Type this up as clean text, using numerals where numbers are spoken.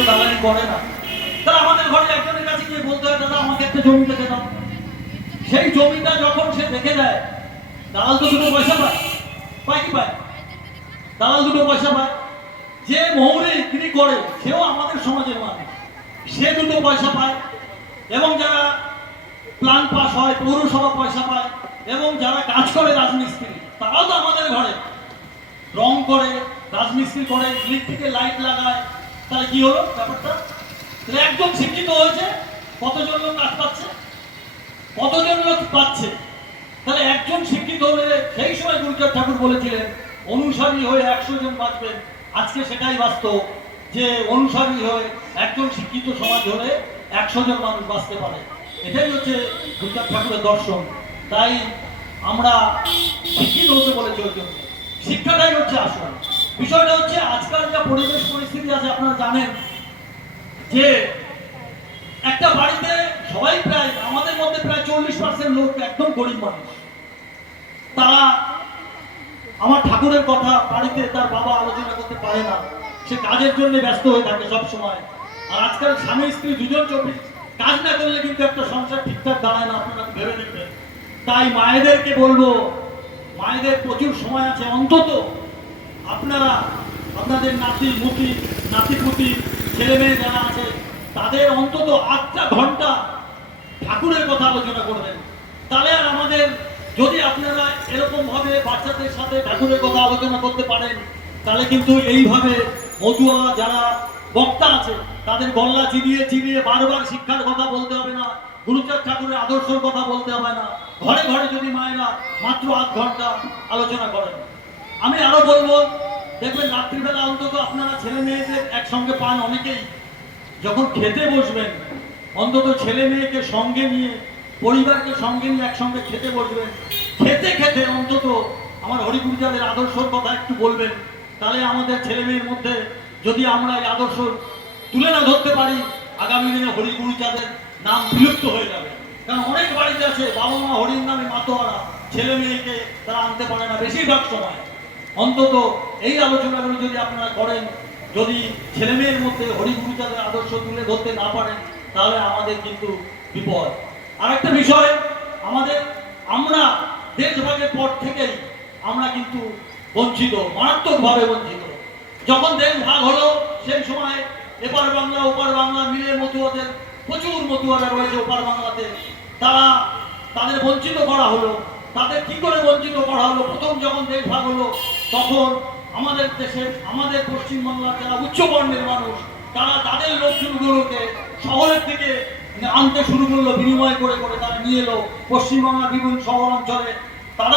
কিন্তু দালালি করে না। তারা আমাদের ঘরে একজনের কাছে গিয়ে বলতে হয়, দাদা আমাকে একটা জমি দেখে দাও। সেই জমিটা যখন সে দেখে দেয়, দালাল তো দুটো পয়সা পায়, পায় কি পায়? দালাল দুটো পয়সা পায়। যে মৌরি তিনি করে সেও আমাদের সমাজের মানুষ, সে দুটো পয়সা পায়। এবং যারা প্ল্যান পাস হয় পৌরসভা পয়সা পায়, এবং যারা কাজ করে রাজমিস্ত্রি তারাও তো আমাদের ঘরে রং করে, রাজমিস্ত্রি করে, ইলেকট্রিকের লাইট লাগায়। তাহলে কি হলো ব্যাপারটা? তাহলে একজন শিক্ষিত হয়েছে, কতজন লোক কাজ পাচ্ছে? কতজন লোক পাচ্ছে? তাহলে একজন শিক্ষিত হলে, সেই সময় গুরুচাঁদ ঠাকুর বলেছিলেন অনুসারী হয়ে 100 জন বাঁচবেন। আজকে সেটাই বাস্তব যে অনুসারী হয়ে একজন শিক্ষিত সমাজ হলে 100 জন মানুষ বাঁচতে পারে। এটাই হচ্ছে গুরুচাঁদ ঠাকুরের দর্শন। তাই আমরা শিক্ষিত হতে বলেছি ওই জন্য। শিক্ষাটাই হচ্ছে আসল বিষয়টা। হচ্ছে আজকাল যা পরিবেশ পরিস্থিতি আছে আপনারা জানেন যে একটা বাড়িতে সবাই প্রায়, আমাদের মধ্যে প্রায় 40% লোক একদম গরিব মানুষ। তারা আমার ঠাকুরের কথা বাড়িতে তার বাবা আলোচনা করতে পারে না, সে কাজের জন্য ব্যস্ত হয়ে থাকে সব সময়। আর আজকাল স্বামী স্ত্রী দুজন 24 কাজ না করলে কিন্তু একটা সংসার ঠিকঠাক দাঁড়ায় না, আপনারা ভেবে দেখবেন। তাই মায়েদেরকে বলবো, মায়েদের প্রচুর সময় আছে, অন্তত আপনারা আপনাদের নাতি মুতি নাতিপুতি ছেলে মেয়ে যারা আছে তাদের অন্তত 8টা ঘন্টা ঠাকুরের কথা আলোচনা করবেন। তাহলে আর আমাদের, যদি আপনারা এরকম ভাবে বাচ্চাদের সাথে ঠাকুরের কথা আলোচনা করতে পারেন, তাহলে কিন্তু এইভাবে মতুয়া যারা বক্তা আছে তাদের গল্লা চিবিয়ে চিবিয়ে বারবার শিক্ষার কথা বলতে হবে না, গুরুচাঁদ ঠাকুরের আদর্শের কথা বলতে হবে না। ঘরে ঘরে যদি মায়েরা মাত্র 8 ঘন্টা আলোচনা করেন। আমি আরো বলবো, দেখবেন রাত্রিবেলা অন্তত আপনারা ছেলে মেয়েদের একসঙ্গে পান অনেকেই, যখন খেতে বসবেন অন্তত ছেলে মেয়েকে সঙ্গে নিয়ে, পরিবারকে সঙ্গে নিয়ে একসঙ্গে খেতে বসবেন। খেতে খেতে অন্তত আমার হরিগুরুচাঁদের আদর্শের কথা একটু বলবেন। তাহলে আমাদের ছেলে মেয়ের মধ্যে যদি আমরা এই আদর্শ তুলে না ধরতে পারি, আগামী দিনে হরিগুরুচাঁদের নাম বিলুপ্ত হয়ে যাবে। কারণ অনেক বাড়িতে আছে বাবা মা হরির নামে মাতোয়ারা, ছেলে মেয়েকে তারা আনতে পারে না বেশিরভাগ সময়। অন্তত এই আলোচনাগুলো যদি আপনারা করেন, যদি ছেলে মেয়ের মধ্যে হরিগুরুচাঁদের আদর্শ তুলে ধরতে না পারেন, তাহলে আমাদের কিন্তু বিপদ। আর একটা বিষয়, আমরা দেশভাগের পর থেকেই আমরা কিন্তু বঞ্চিত, মারাত্মকভাবে বঞ্চিত। যখন দেশ ভাগ হলো সেই সময় এপার বাংলা ওপার বাংলা মিলে মতুয়াদের, প্রচুর মতুয়ারা রয়েছে ওপার বাংলাতে, তাদের বঞ্চিত করা হলো। তাদের কি করে বঞ্চিত করা হলো? প্রথম যখন দেশ ভাগ হলো তখন আমাদের দেশে, আমাদের পশ্চিমবাংলার যারা উচ্চবর্ণের মানুষ, তারা তাদের লোকজনগুলোকে শহরের থেকে আনতে শুরু করলো, বিনিময় করে করে তারা নিয়ে এলো পশ্চিমবাংলার বিভিন্ন শহরাঞ্চলে